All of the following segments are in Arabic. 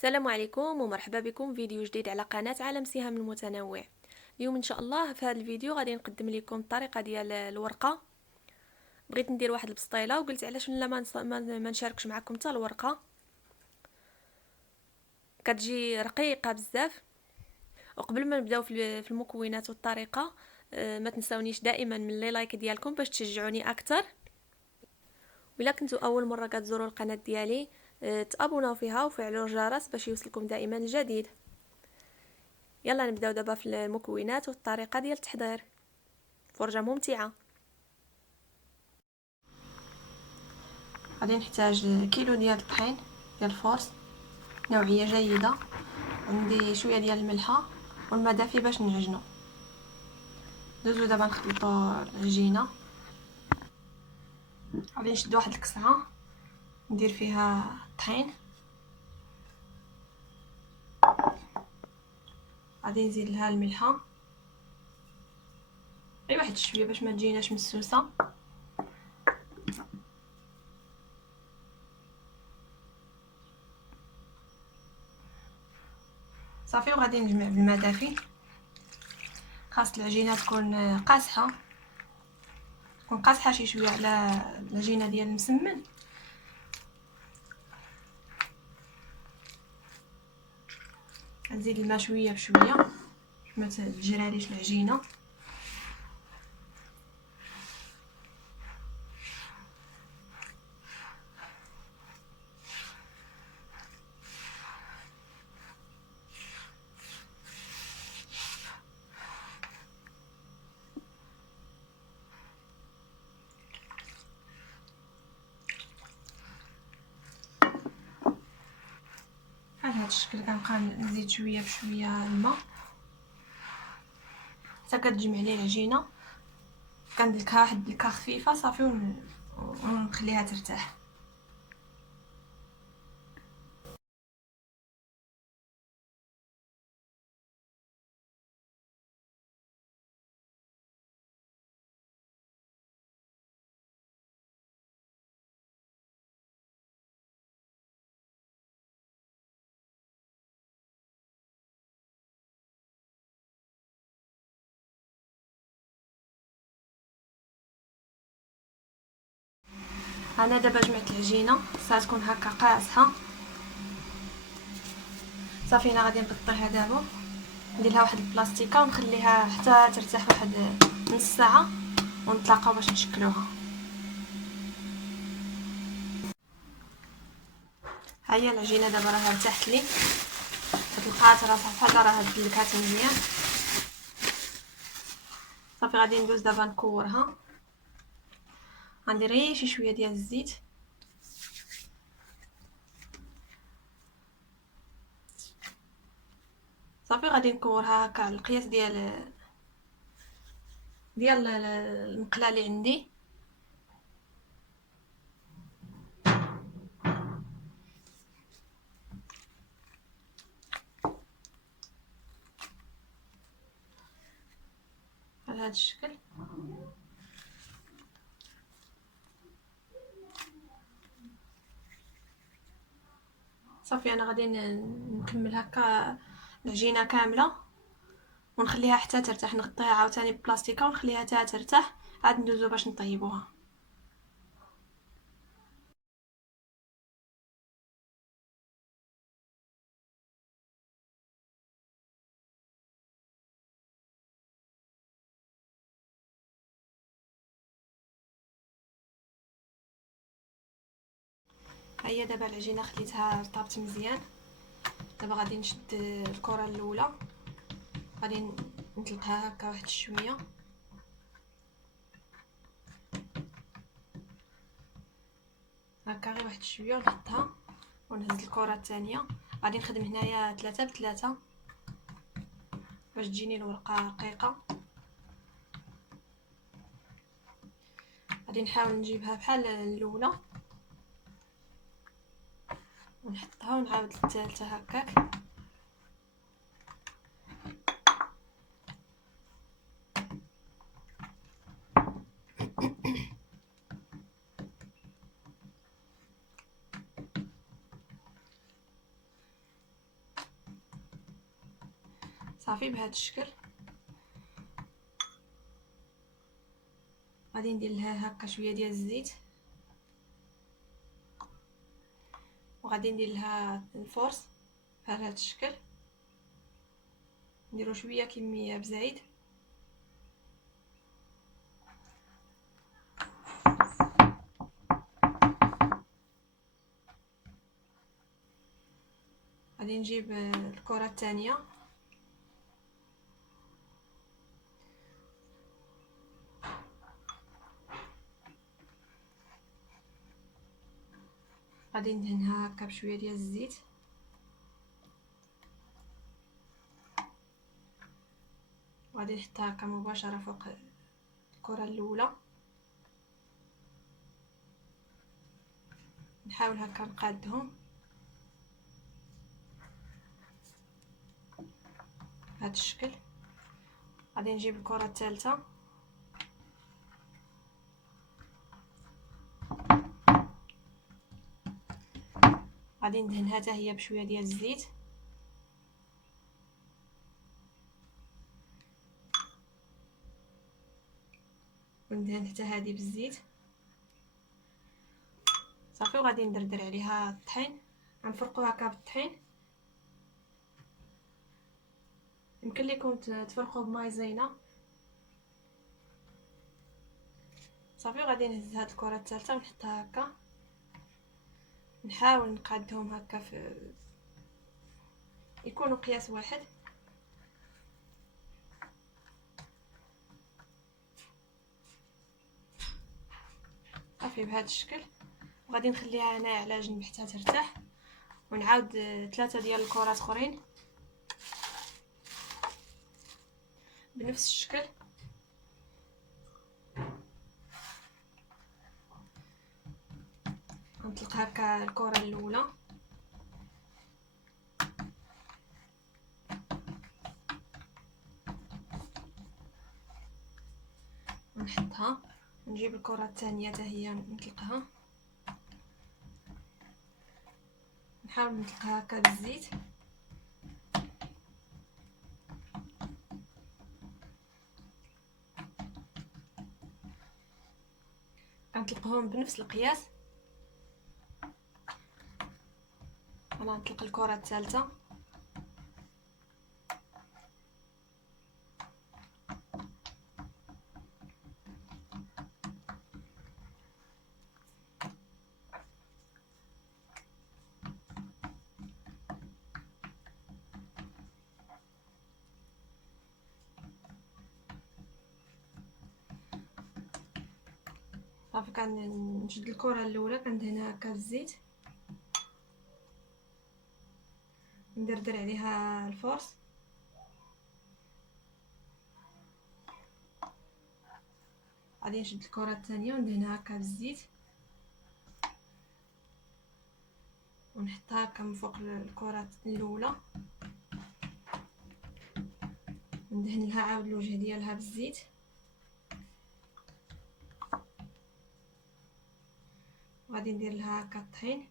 السلام عليكم ومرحبا بكم فيديو جديد على قناة عالم سهام المتنوع. اليوم ان شاء الله في هذا الفيديو غادي نقدم لكم الطريقه ديال الورقه. بغيت ندير واحد البسطيله وقلت علاش لا ما نشاركش معكم حتى الورقه. كتجي رقيقه بزاف. وقبل ما نبداو في المكونات والطريقه، ما تنساونيش دائما من لي لايك ديالكم باش تشجعوني اكثر. وإلا كنتوا اول مره كتزوروا القناه ديالي، تابوناو فيها وفعلوا الجرس باش يوصلكم دائما الجديد. يلا نبداو دابا في المكونات والطريقه ديال التحضير. فرجه ممتعه. غادي نحتاج كيلو ديال الطحين ديال الفورس، نوعيه جيده. عندي شويه ديال الملحه والماء دافي باش نعجنو. ندوزو دابا نخلطو العجينه. غادي نشد واحد الكسعه ندير فيها الطحين، غادي نزيد لها الملحه غير واحد شويه باش ما تجيناش مسوسه. صافي وغادي نجمع بالماء دافي. خاص العجينه تكون قاصحه، تكون قاصحه شي شويه على العجينه ديال المسمن. نزيد الماء شويه بشويه باش ما تجراليش العجينه. بحال هاد الشكل كنبقى نزيد شويه بشويه الماء حتى كتجمع لي العجينه. كندلكها واحد الدلكه خفيفه صافي ونخليها ترتاح. انا دابا جمعت العجينه، خصها تكون هكا قاصحه. صافي انا غادي نغطيها دابا، ندير لها واحد البلاستيكه ونخليها حتى ترتاح واحد نص ساعه ونتلاقاو باش نشكلوها. ها هي العجينه دابا راه ارتاحت لي، كتلقاها راسها بحال راه دلكات مزيان. صافي غادي ندوز دابا نكورها. غندير غير شي شويه ديال الزيت. صافي غادي نكورها هكا على القياس ديال المقله اللي عندي. على هذا الشكل. صافي انا غادي نكمل هكا العجينه كامله ونخليها حتى ترتاح. نغطيها عاوتاني ببلاستيكه ونخليها حتى ترتاح، عاد ندوزو باش نطيبوها. هيا دابا العجينه خليتها طابت مزيان. دابا غادي نشد الكره الاولى، غادي نطلقها هكا واحد شويه. هكا غير واحد شويه ونحطها ونهز الكره الثانيه. غادي نخدم هنايا 3 ب3 باش تجيني الورقه رقيقه. غادي نحاول نجيبها بحال الاولى ونحطها ونعاود الثالثه هكاك. صافي بهذا الشكل. غادي ندير لها هكا شويه ديال الزيت، وغادي ندير لها الفورس بهذا الشكل. نديرو شويه كميه بزايد. غادي نجيب الكره الثانيه، غادي ندهنها هكا بشويه ديال الزيت، وغادي نحطها هكا مباشره فوق الكره الاولى. نحاول هكا نقادهم بهذا الشكل. غادي نجيب الكره الثالثه، غادي ندهنها حتى هي بشويه ديال الزيت، وندهن حتى هذه بالزيت صافي. وغادي ندردر عليها الطحين، غنفرقو هكا بالطحين. يمكن لكم تفرقوه بمايزينا صافي. وغادي نهز هاد الكره الثالثه ونحطها هكا، نحاول نقادهم هكا في يكونوا قياس واحد. صافي بهذا الشكل. وغادي نخليها هنا على جنب حتى ترتاح، ونعاود 3 ديال الكرات اخرين بنفس الشكل. نطلق هكا الكره الاولى، ونحطها. نجيب الكره الثانيه حتى هي نطلقها، نحاول نطلقها هكا بالزيت. كنطلقهم بنفس القياس. انا نطلق الكره الثالثه، صافي. كنشد الكره الاولى كندهنها هكا بالزيت، ندردر عليها الفورس. غادي نشد الكره الثانيه وندهنها هكا بالزيت، ونحطها هكا من فوق الكره الاولى، ندهن لها عاود الوجه ديالها بالزيت. وغادي ندير لها هكا الطحين،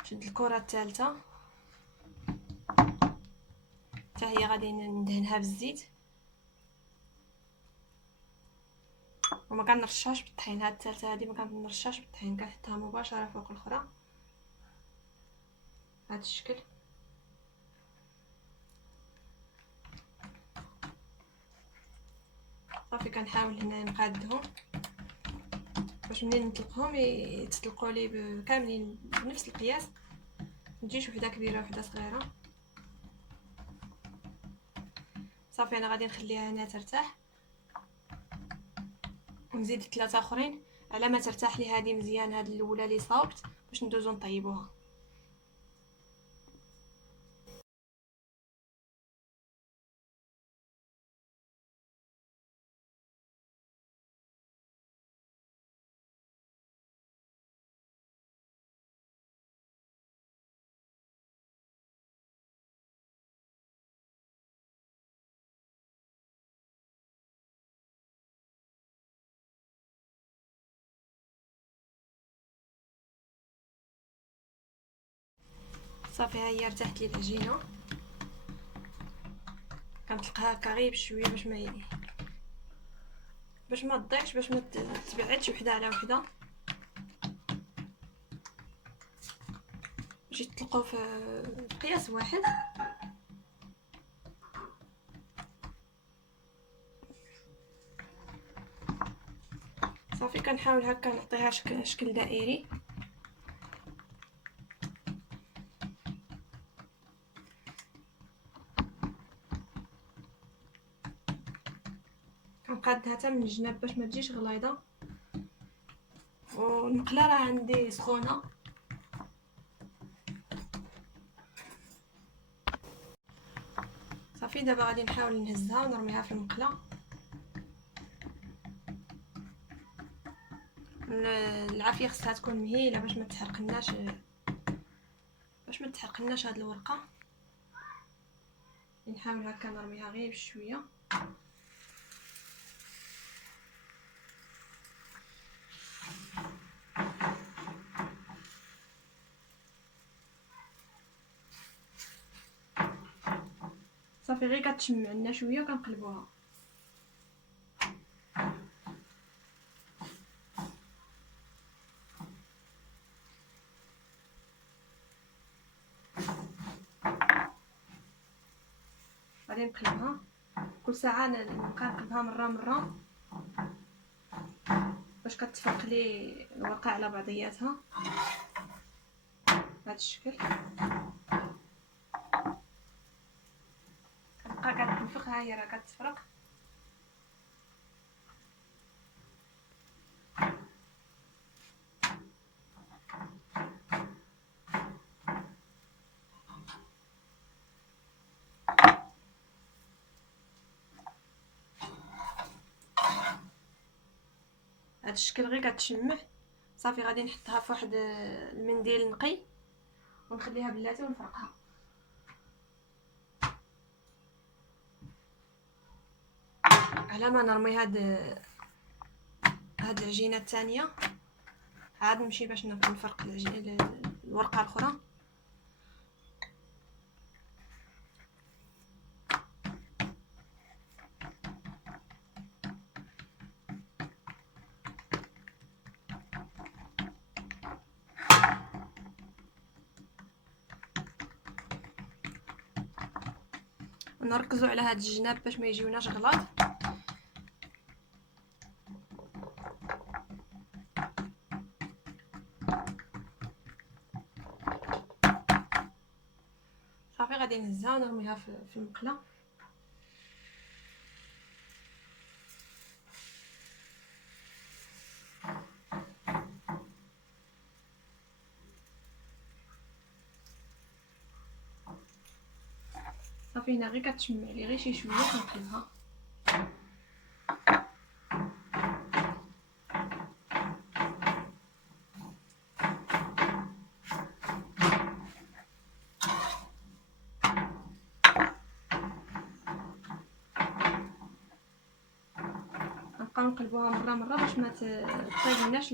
نشد الكره الثالثه حتى هي غادي ندهنها بالزيت، وما كنرشاش بالطحين. هاد الثالثه هذه ما كنرشاش بالطحين، كنحطها مباشره فوق الاخرى بهذا الشكل. صافي كنحاول هنا نقادهم باش منين نطلقهم يتطلقوا لي كاملين بنفس القياس، متجيش وحده كبيره وحده صغيره. صافي انا غادي نخليها هنا ترتاح، ونزيد 3 اخرين على ما ترتاح لي هذه مزيان. هذه الاولى اللي صاوبت باش ندوزو نطيبوها. صافي ها هي ارتاحت لي العجينه. كنطلقها هكا غير بشويه باش ما تضيعش، باش ما تبعدش وحده على وحده، باش يطلقوا في قياس واحد. صافي كنحاول هكا نعطيها شكل دائري. كنقادها حتى من الجناب باش ما تجيش غليظه. والمقله راه عندي سخونه. صافي دابا غادي نحاول نهزها ونرميها في المقله. العافيه خصها تكون مهيله باش ما تحرقناش هاد الورقه. نحاول هكا نرميها غير بشويه. صافي غير كتشمع لنا شويه كنقلبوها. غادي نقلبها كل ساعه، نبقى نقلبها مره باش كتفرق لي الورقه على بعضياتها بهذا الشكل. كنبقى كنفخ، ها هي راه كتفرق. هذا الشكل غير كتشمع. صافي غادي نحطها في واحد المنديل نقي ونخليها بلاتي ونفرقها. على ما نرمي هاد العجينه الثانيه عاد نمشي باش نفرق الورقه الاخرى. ونركزوا على هاد الجناب باش ما يجيوناش غلاط. صافي غادي نهزها ونرميها في المقله. صافي هنا غير كتشمع لي غير شي شويه كنقلبها. نبقاو نقلبوها مره باش ما تطيبناش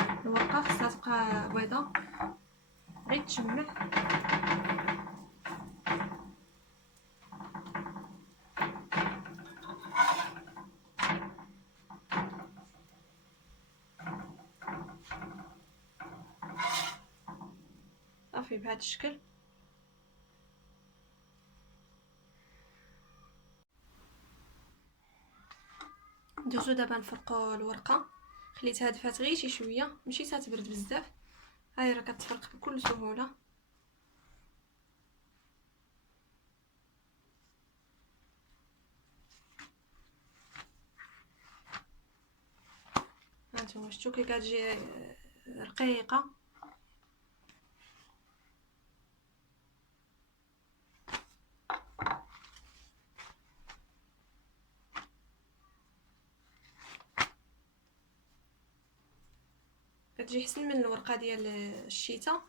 الورقه. خصها تبقى بيضه غير تشمع. صافي بهذا الشكل. ندوزو دابا نفرقو الورقه. خليتها دفات غير شي شويه، ماشي تبرد بزاف. هاي راه كتفرق بكل سهوله. هانتوما شفتوا كي كتجي رقيقه. كتجي حسن من الورقه ديال الشيته.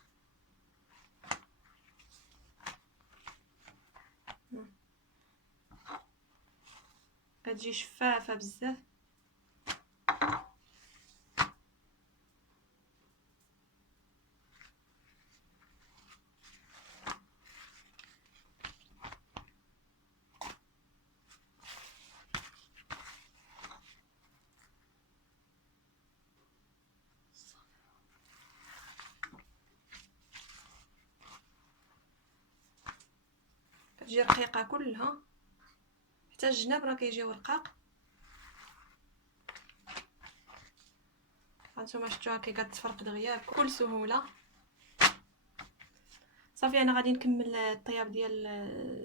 كتجي شفافه بزاف. كتجي رقيقه كلها، حتى الجناب راه كيجيو رقاق. هانتوما شفتوها كي كتفرق دغيا بكل سهوله. صافي انا غادي نكمل الطياب ديال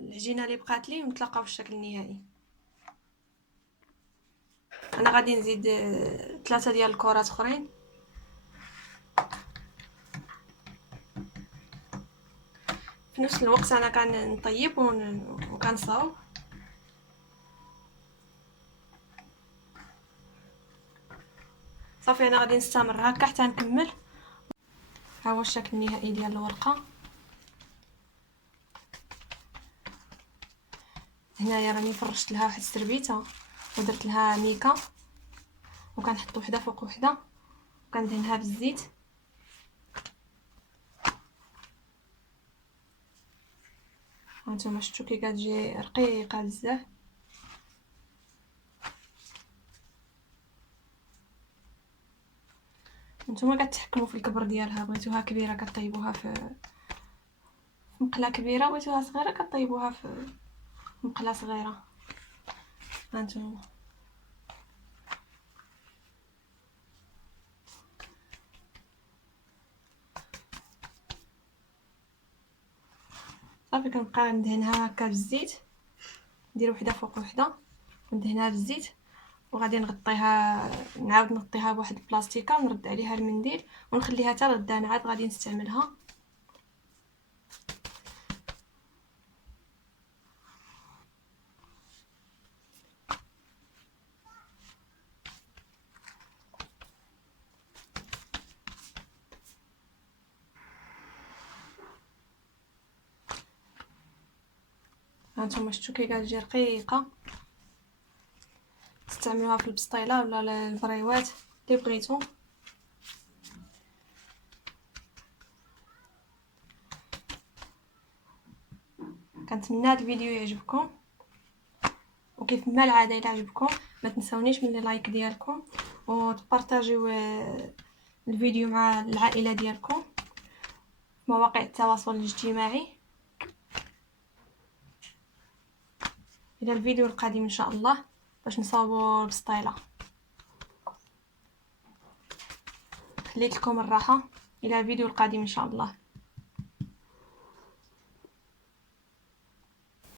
العجينه اللي بقات لي ونتلاقاو في الشكل النهائي. انا غادي نزيد 3 ديال الكرات اخرين. في نفس الوقت انا كنطيب وكنصاوب. صافي انا غادي نستمر هكا حتى نكمل. ها هو الشكل النهائي ديال الورقه. هنايا راني فرشت لها واحد السربيته ودرت لها ميكا، وكنحط وحده فوق وحده وكندهنها بالزيت. هانتوما شفتوا كي كتجي رقيقه بزاف. نتوما كتحكموا في الكبر ديالها، بغيتوها كبيره كطيبوها في مقله كبيره، بغيتوها صغيره كطيبوها في مقله صغيره. هانتوما صافي كنبقى ندهنها هكا بالزيت، ندير وحده فوق وحده وندهنها بالزيت، وغادي نغطيها، نعاود نغطيها بواحد البلاستيكه ونرد عليها المنديل ونخليها حتى غدا عاد غادي نستعملها. هانتوما شفتوا كي كتجي رقيقه، تستعملوها في البسطيله ولا البريوات اللي بغيتو. كنتمنى هذا الفيديو يعجبكم، وكيف ما العاده الا عجبكم ما تنسونيش من اللايك ديالكم وتبارطاجيو الفيديو مع العائله ديالكم في مواقع التواصل الاجتماعي. الى الفيديو القادم ان شاء الله باش نصاوبوا البسطيله. خليت لكم الراحه، الى الفيديو القادم ان شاء الله.